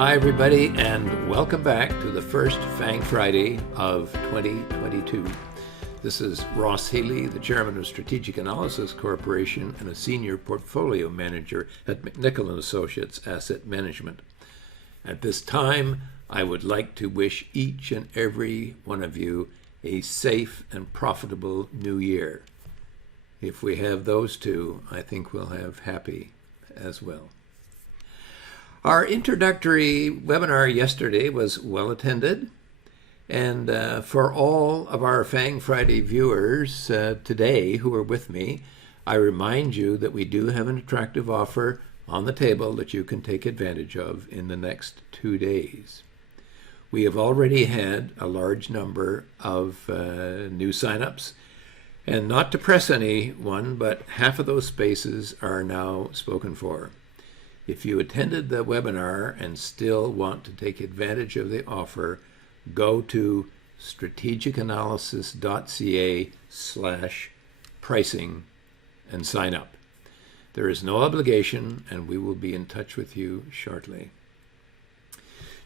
Hi everybody, and welcome back to the first FANG Friday of 2022. This is Ross Healy, the chairman of Strategic Analysis Corporation and a senior portfolio manager at McNichol & Associates Asset Management. At this time, I would like to wish each and every one of you a safe and profitable new year. If we have those two, I think we'll have happy as well. Our introductory webinar yesterday was well attended, and for all of our FANG Friday viewers today who are with me, I remind you that we do have an attractive offer on the table that you can take advantage of in the next 2 days. We have already had a large number of new signups, and not to press anyone, but half of those spaces are now spoken for. If you attended the webinar and still want to take advantage of the offer, go to strategicanalysis.ca/pricing and sign up. There is no obligation, and we will be in touch with you shortly.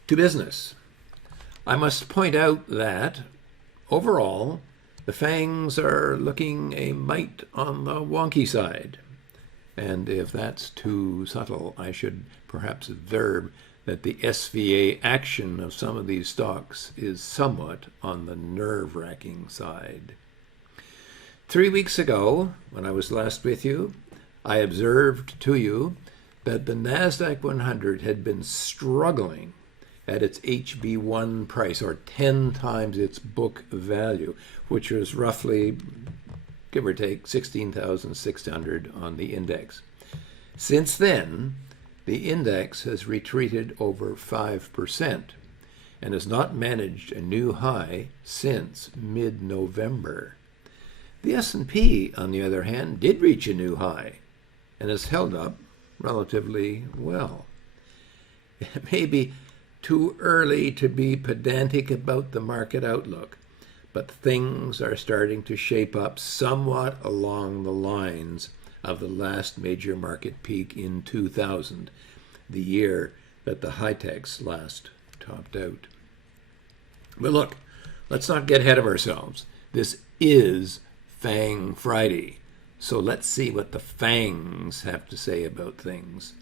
To business. I must point out that, overall, the FANGs are looking a mite on the wonky side. And if that's too subtle, I should perhaps observe that the SVA action of some of these stocks is somewhat on the nerve-wracking side. 3 weeks ago, when I was last with you, I observed to you that the NASDAQ 100 had been struggling at its HB1 price, or 10 times its book value, which was roughly, give or take, 16,600 on the index. Since then, the index has retreated over 5% and has not managed a new high since mid-November. The S&P, on the other hand, did reach a new high and has held up relatively well. It may be too early to be pedantic about the market outlook, but things are starting to shape up somewhat along the lines of the last major market peak in 2000, the year that the high-techs last topped out. But look, let's not get ahead of ourselves. This is FANG Friday, so let's see what the FANGs have to say about things.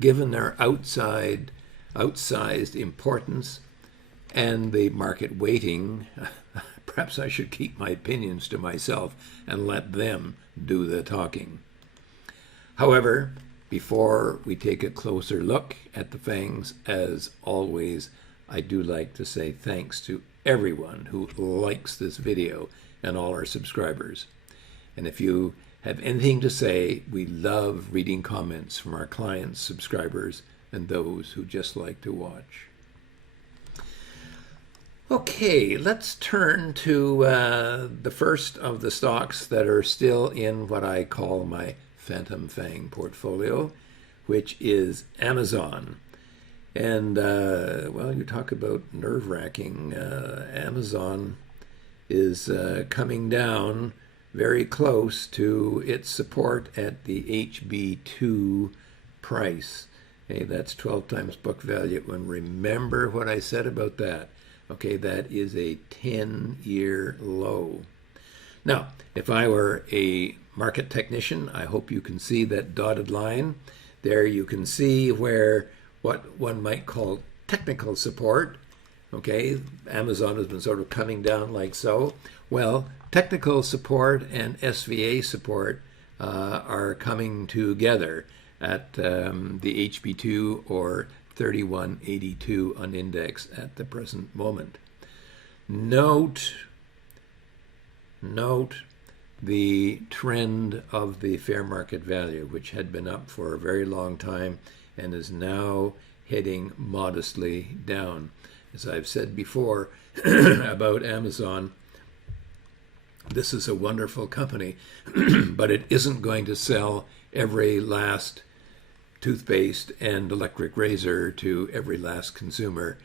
Given their outsized importance and the market weighting, perhaps I should keep my opinions to myself and let them do the talking. However, before we take a closer look at the FANGs, as always, I do like to say thanks to everyone who likes this video and all our subscribers. And if you have anything to say, we love reading comments from our clients, subscribers, and those who just like to watch. Okay, let's turn to the first of the stocks that are still in what I call my Phantom FANG portfolio, which is Amazon. And, well, you talk about nerve-wracking. Amazon is coming down very close to its support at the HB2 price. Hey, that's 12 times book value. And remember what I said about that. Okay, that is a 10-year low. Now, if I were a market technician, I hope you can see that dotted line. There you can see where what one might call technical support. Okay, Amazon has been sort of coming down like so. Well, technical support and SVA support are coming together at the HB2 or 3182 on index at the present moment. Note the trend of the fair market value, which had been up for a very long time and is now heading modestly down. As I've said before about Amazon, this is a wonderful company, but it isn't going to sell every last toothpaste and electric razor to every last consumer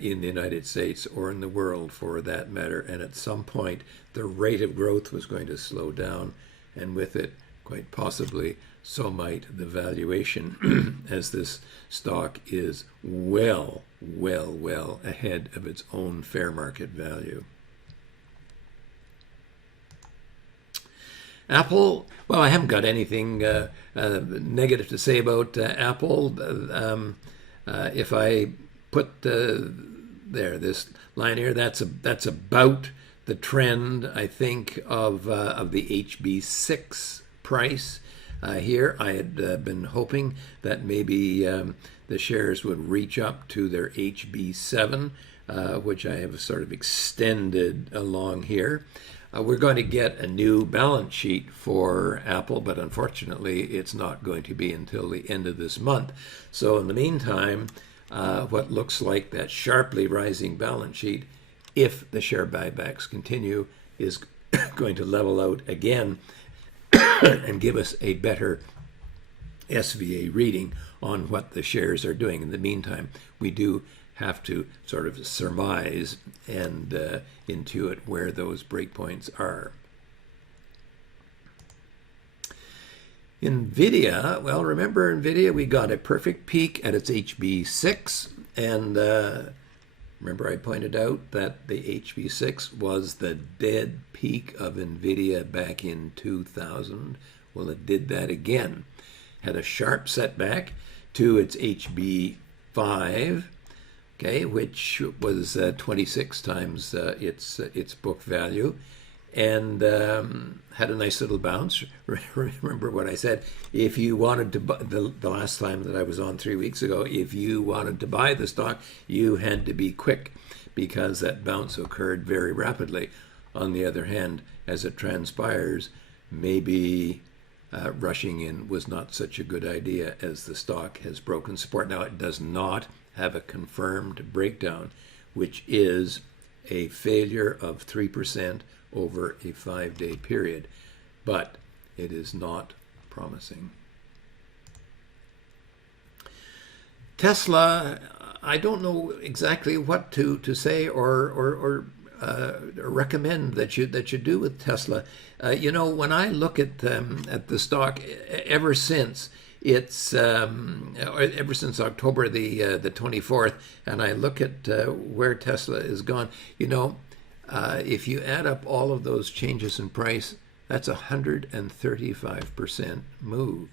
in the United States or in the world for that matter. And at some point, the rate of growth was going to slow down, and with it, quite possibly so might the valuation, as this stock is well ahead of its own fair market value. Apple, well, I haven't got anything negative to say about Apple. If I put this line here, that's about the trend, I think, of the HB6 price. Here, I had been hoping that maybe the shares would reach up to their HB7, which I have sort of extended along here. We're going to get a new balance sheet for Apple, but unfortunately, it's not going to be until the end of this month. So in the meantime, what looks like that sharply rising balance sheet, if the share buybacks continue, is going to level out again and give us a better SVA reading on what the shares are doing. In the meantime, we do have to sort of surmise and intuit where those breakpoints are. NVIDIA, well, remember NVIDIA, we got a perfect peak at its HB6, and remember I pointed out that the HB6 was the dead peak of NVIDIA back in 2000. Well, it did that again. Had a sharp setback to its HB5, okay, which was 26 times its book value, and had a nice little bounce. Remember what I said? If you wanted to buy, the last time that I was on 3 weeks ago, if you wanted to buy the stock, you had to be quick because that bounce occurred very rapidly. On the other hand, as it transpires, maybe rushing in was not such a good idea, as the stock has broken support. Now, it does not have a confirmed breakdown, which is a failure of 3% over a 5-day period, but it is not promising. Tesla, I don't know exactly what to say or recommend that you do with Tesla. When I look at the stock, ever since October the 24th, and I look at where Tesla is gone, if you add up all of those changes in price, that's 135% move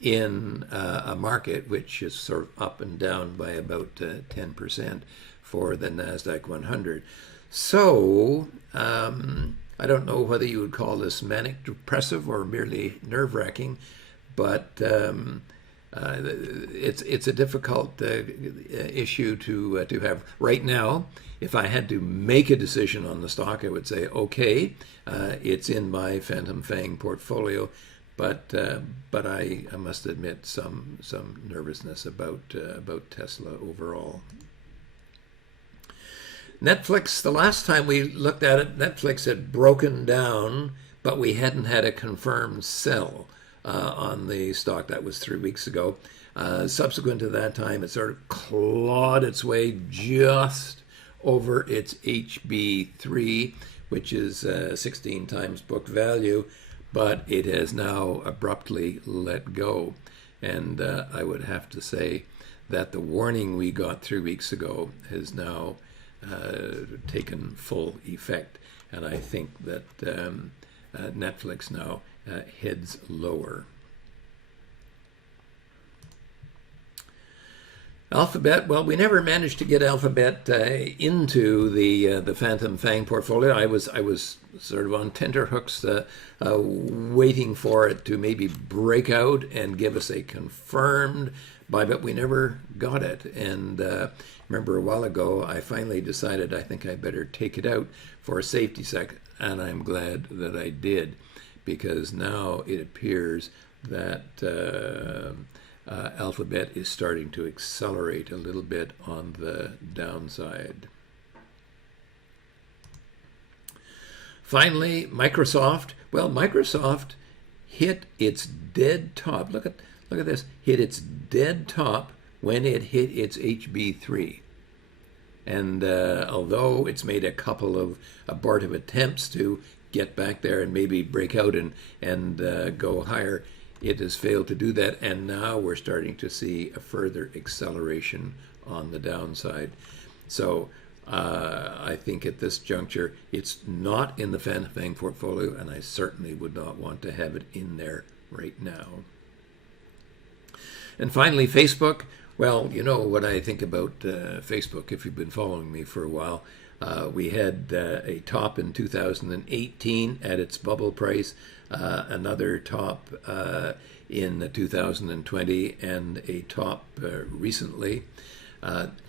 in a market which is sort of up and down by about 10% for the NASDAQ 100. So I don't know whether you would call this manic depressive or merely nerve-wracking, but it's a difficult issue to have right now. If I had to make a decision on the stock, I would say, okay, it's in my Phantom FANG portfolio, but I must admit some nervousness about Tesla overall. Netflix, the last time we looked at it, Netflix had broken down, but we hadn't had a confirmed sell on the stock. That was 3 weeks ago. Subsequent to that time, it sort of clawed its way just over its HB3, which is 16 times book value, but it has now abruptly let go. And I would have to say that the warning we got 3 weeks ago has now taken full effect. And I think that Netflix now heads lower. Alphabet, well, we never managed to get Alphabet into the Phantom FANG portfolio. I was sort of on tenterhooks waiting for it to maybe break out and give us a confirmed buy, but we never got it. And remember a while ago, I finally decided I think I better take it out for a safety sec, and I'm glad that I did, because now it appears that Alphabet is starting to accelerate a little bit on the downside. Finally, Microsoft. Well, Microsoft hit its dead top. Look at this. Hit its dead top when it hit its HB3. And although it's made a couple of abortive attempts to get back there and maybe break out and go higher. It has failed to do that, and now we're starting to see a further acceleration on the downside. So I think at this juncture, it's not in the FANG portfolio, and I certainly would not want to have it in there right now. And finally, Facebook. Well, you know what I think about Facebook if you've been following me for a while. We had a top in 2018 at its bubble price, another top in 2020, and a top recently.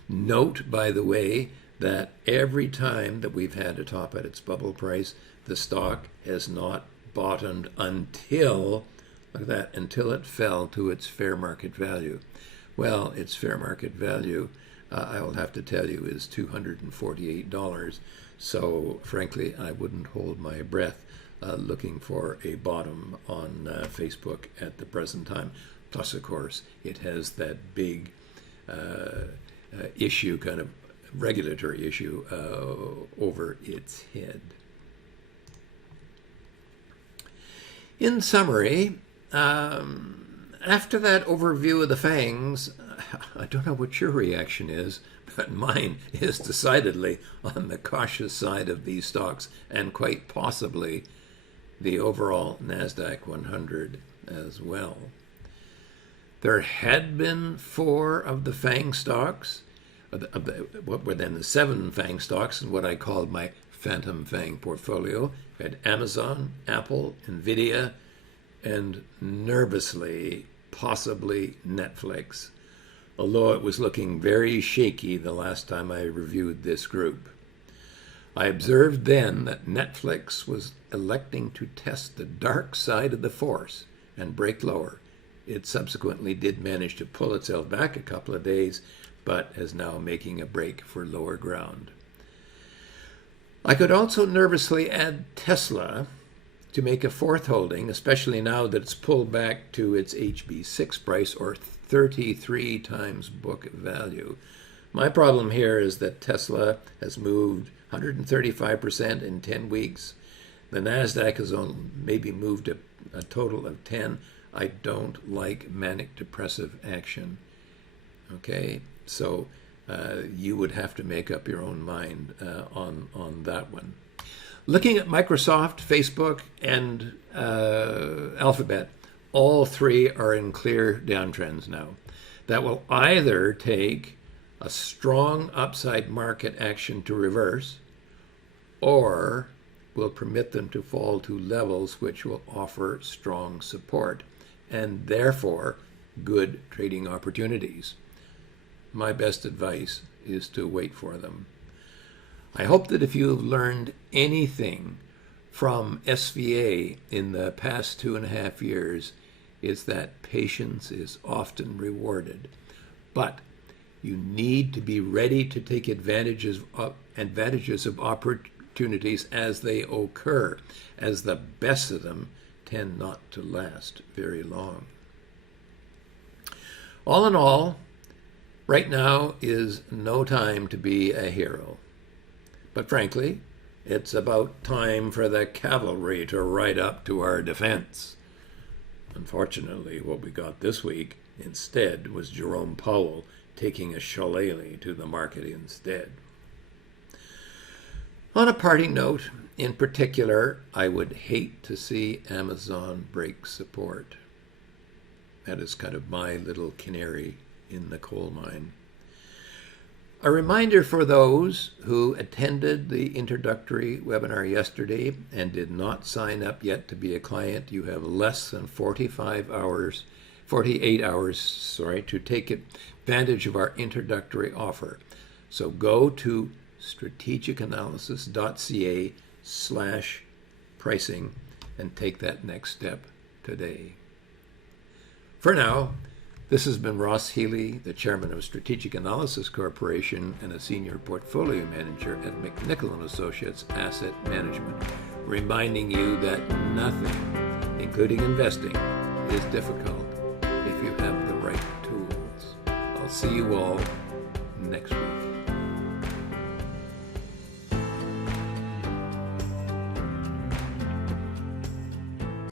Note, by the way, that every time that we've had a top at its bubble price, the stock has not bottomed until, look at that, until it fell to its fair market value. Well, its fair market value, I will have to tell you, is $248. So, frankly, I wouldn't hold my breath looking for a bottom on Facebook at the present time. Plus, of course, it has that big issue, kind of regulatory issue over its head. In summary, after that overview of the FANGs, I don't know what your reaction is, but mine is decidedly on the cautious side of these stocks, and quite possibly the overall NASDAQ 100 as well. There had been 4 of the FANG stocks, what were then the 7 FANG stocks in what I called my Phantom FANG portfolio. We had Amazon, Apple, Nvidia, and nervously, possibly Netflix, although it was looking very shaky the last time I reviewed this group. I observed then that Netflix was electing to test the dark side of the force and break lower. It subsequently did manage to pull itself back a couple of days, but is now making a break for lower ground. I could also nervously add Tesla to make a 4th holding, especially now that it's pulled back to its HB6 price, or 33 times book value. My problem here is that Tesla has moved 135% in 10 weeks. The NASDAQ has only maybe moved a total of 10. I don't like manic depressive action. Okay, so you would have to make up your own mind on that one. Looking at Microsoft, Facebook, and Alphabet, all 3 are in clear downtrends now. That will either take a strong upside market action to reverse, or will permit them to fall to levels which will offer strong support, and therefore good trading opportunities. My best advice is to wait for them. I hope that if you have learned anything from SVA in the past 2.5 years, is that patience is often rewarded. But you need to be ready to take advantages of opportunities as they occur, as the best of them tend not to last very long. All in all, right now is no time to be a hero. But frankly, it's about time for the cavalry to ride up to our defense. Unfortunately, what we got this week instead was Jerome Powell taking a shillelagh to the market instead. On a parting note, in particular, I would hate to see Amazon break support. That is kind of my little canary in the coal mine. A reminder for those who attended the introductory webinar yesterday and did not sign up yet to be a client, you have less than 48 hours to take advantage of our introductory offer. So go to strategicanalysis.ca/pricing and take that next step today. For now, this has been Ross Healy, the chairman of Strategic Analysis Corporation and a senior portfolio manager at McNichol & Associates Asset Management, reminding you that nothing, including investing, is difficult if you have the right tools. I'll see you all next week.